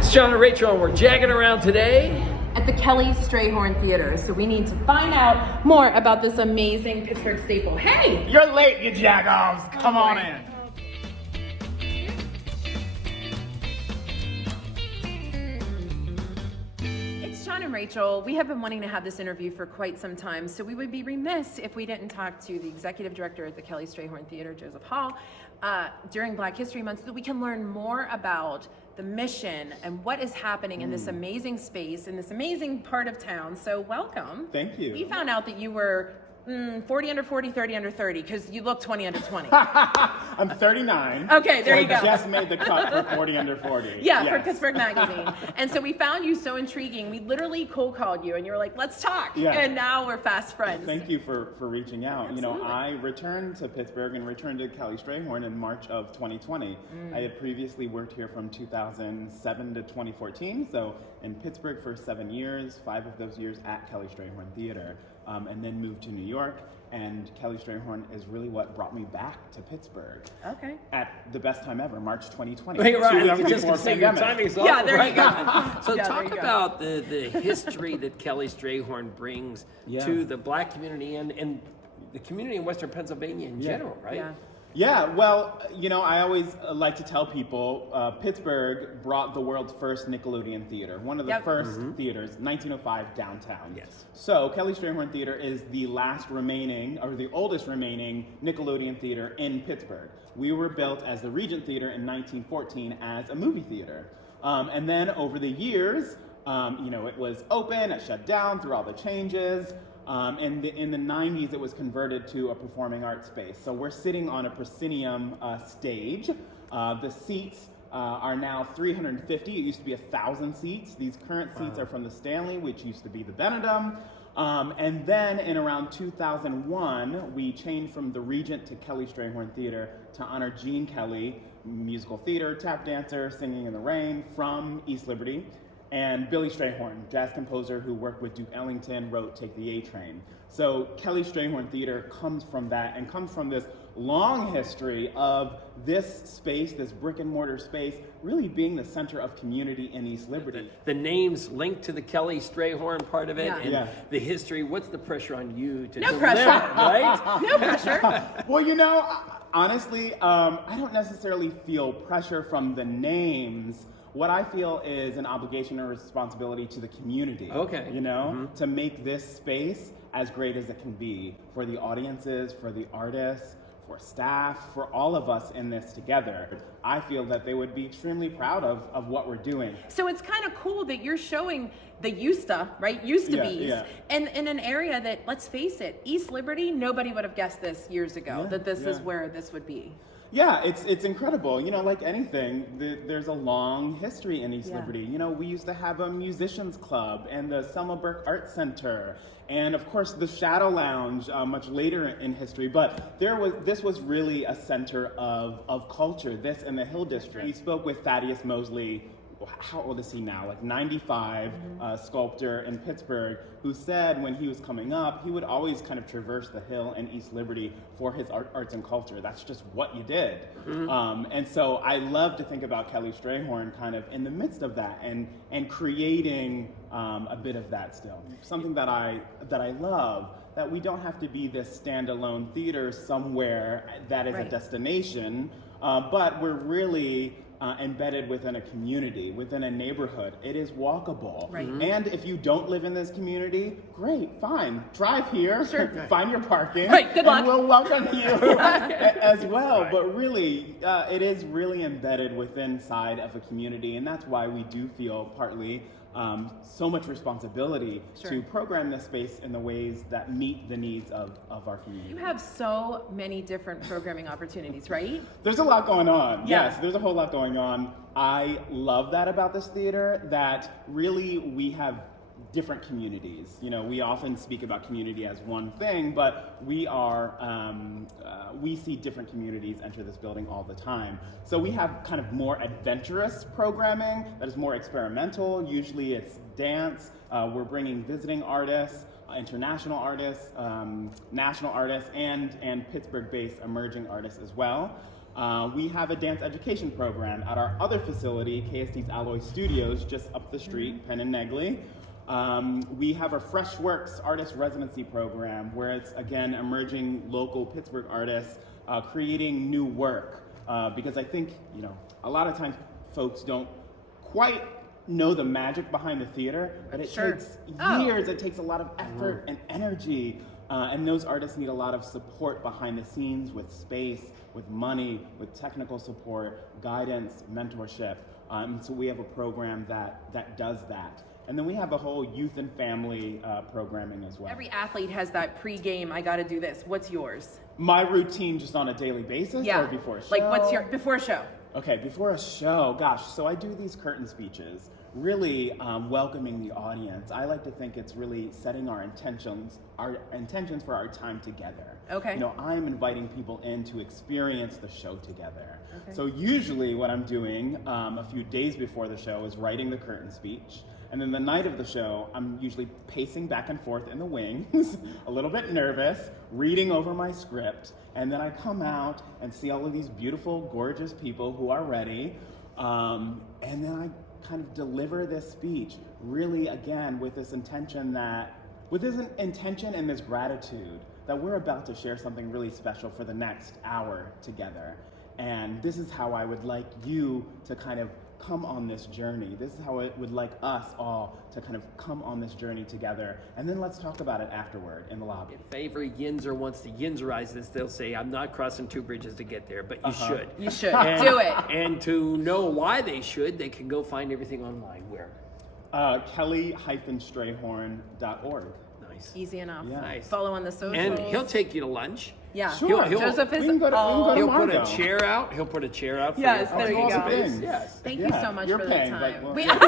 It's John and Rachel, and we're jagging around today at the Kelly Strayhorn Theater. So we need to find out more about this amazing Pittsburgh staple. Hey! You're late, you jagoffs. Come on in. It's John and Rachel. We have been wanting to have this interview for quite some time, so we would be remiss if we didn't talk to the executive director at the Kelly Strayhorn Theater, Joseph Hall, during Black History Month so that we can learn more about the mission and what is happening in this amazing space, in this amazing part of town. So welcome. Thank you. We found out that you were 40 under 40, 30 under 30, because you look 20 under 20. I'm 39. Okay, there you go. I just made the cut for 40 under 40. Yeah, Yes. for Pittsburgh Magazine. And so we found you so intriguing. We literally cold called you and you were like, let's talk. Yeah. And now we're fast friends. Thank you for reaching out. Absolutely. You know, I returned to Pittsburgh and returned to Kelly Strayhorn in March of 2020. I had previously worked here from 2007 to 2014, so in Pittsburgh for 7 years, 5 of those years at Kelly Strayhorn Theater, and then moved to New York. And Kelly Strayhorn is really what brought me back to Pittsburgh. Okay. At the best time ever, March 2020. Hey, right, 2 I weeks was just before gonna say your pandemic. timing's Yeah, awful, there you right? go. So Yeah, talk there you go. about the history that Kelly Strayhorn brings to the Black community and the community in Western Pennsylvania in general, right? Yeah. Yeah, well, you know, I always like to tell people Pittsburgh brought the world's first Nickelodeon theater, one of the first theaters, 1905 downtown. Yes. So Kelly Strayhorn Theater is the last remaining, or the oldest remaining Nickelodeon theater in Pittsburgh. We were built as the Regent Theater in 1914 as a movie theater. And then over the years, you know, it was open, it shut down through all the changes. In the 90s, it was converted to a performing arts space. So we're sitting on a proscenium stage. The seats are now 350. It used to be 1,000 seats. These current seats are from the Stanley, which used to be the Benedum. And then in around 2001, we changed from the Regent to Kelly Strayhorn Theater to honor Gene Kelly, musical theater, tap dancer, singing in the rain from East Liberty. And Billy Strayhorn, jazz composer who worked with Duke Ellington, wrote Take the A Train. So Kelly Strayhorn Theater comes from that and comes from this long history of this space, this brick and mortar space, really being the center of community in East Liberty. The names linked to the Kelly Strayhorn part of it and the history. What's the pressure on you to deliver, right? No pressure. Well, you know, honestly, I don't necessarily feel pressure from the names. What I feel is an obligation or responsibility to the community. Okay. You know, to make this space as great as it can be for the audiences, for the artists, for staff, for all of us in this together. I feel that they would be extremely proud of what we're doing. So it's kind of cool that you're showing the used to be's, and in an area that, let's face it, East Liberty, nobody would have guessed this years ago, that this is where this would be. Yeah, it's incredible. You know, like anything, there's a long history in East Liberty. You know, we used to have a musicians club and the Selma Burke Art Center, and of course the Shadow Lounge much later in history. But this was really a center of culture. This and the Hill District. We spoke with Thaddeus Mosley. How old is he now? Like 95, sculptor in Pittsburgh, who said when he was coming up, he would always kind of traverse the Hill and East Liberty for his arts and culture. That's just what you did. And so I love to think about Kelly Strayhorn kind of in the midst of that and creating a bit of that still. Something that I love, that we don't have to be this standalone theater somewhere that is a destination, but we're really embedded within a community, within a neighborhood. It is walkable. Right. And if you don't live in this community, great, fine. Drive here, find your parking, right, good luck. and we'll welcome you as well. Right. But really, it is really embedded within inside of a community, and that's why we do feel partly so much responsibility to program this space in the ways that meet the needs of our community. You have so many different programming opportunities, right? There's a lot going on. Yeah. Yes, there's a whole lot going on. I love that about this theater, that really we have different communities. You know, we often speak about community as one thing, but we see different communities enter this building all the time. So we have kind of more adventurous programming that is more experimental. Usually it's dance. We're bringing visiting artists, international artists, national artists, and Pittsburgh-based emerging artists as well. We have a dance education program at our other facility, KSD's Alloy Studios, just up the street, Penn and Negley. We have a Fresh Works artist residency program where it's, again, emerging local Pittsburgh artists creating new work. Because I think, a lot of times folks don't quite know the magic behind the theater, but it takes years, it takes a lot of effort and energy. And those artists need a lot of support behind the scenes with space, with money, with technical support, guidance, mentorship. So we have a program that does that. And then we have a whole youth and family programming as well. Every athlete has that pre-game, I gotta do this. What's yours? My routine just on a daily basis or before a show? Like what's your, before a show? Okay, before a show, gosh, so I do these curtain speeches, really welcoming the audience. I like to think it's really setting our intentions for our time together. Okay. I'm inviting people in to experience the show together. Okay. So usually what I'm doing a few days before the show is writing the curtain speech. And then the night of the show, I'm usually pacing back and forth in the wings, a little bit nervous, reading over my script, and then I come out and see all of these beautiful, gorgeous people who are ready, and then I kind of deliver this speech, really, again, with this intention and this gratitude that we're about to share something really special for the next hour together. And this is how I would like you to kind of come on this journey. This is how I would like us all to kind of come on this journey together. And then let's talk about it afterward in the lobby. If every Yinzer wants to Yinzerize this, they'll say, I'm not crossing two bridges to get there, but you should. You should. Do it. And to know why they should, they can go find everything online. Where? Kelly-Strayhorn.org. Nice. Easy enough. Yeah. Nice. Follow on the socials. And he'll take you to lunch. Yeah. Sure. Joseph is we can go to He'll put a Margo. chair out. He'll put a chair out for Yes, you. there you All the go. things. Yes. Thank you so much You're for paying, the but time. well, We- yeah.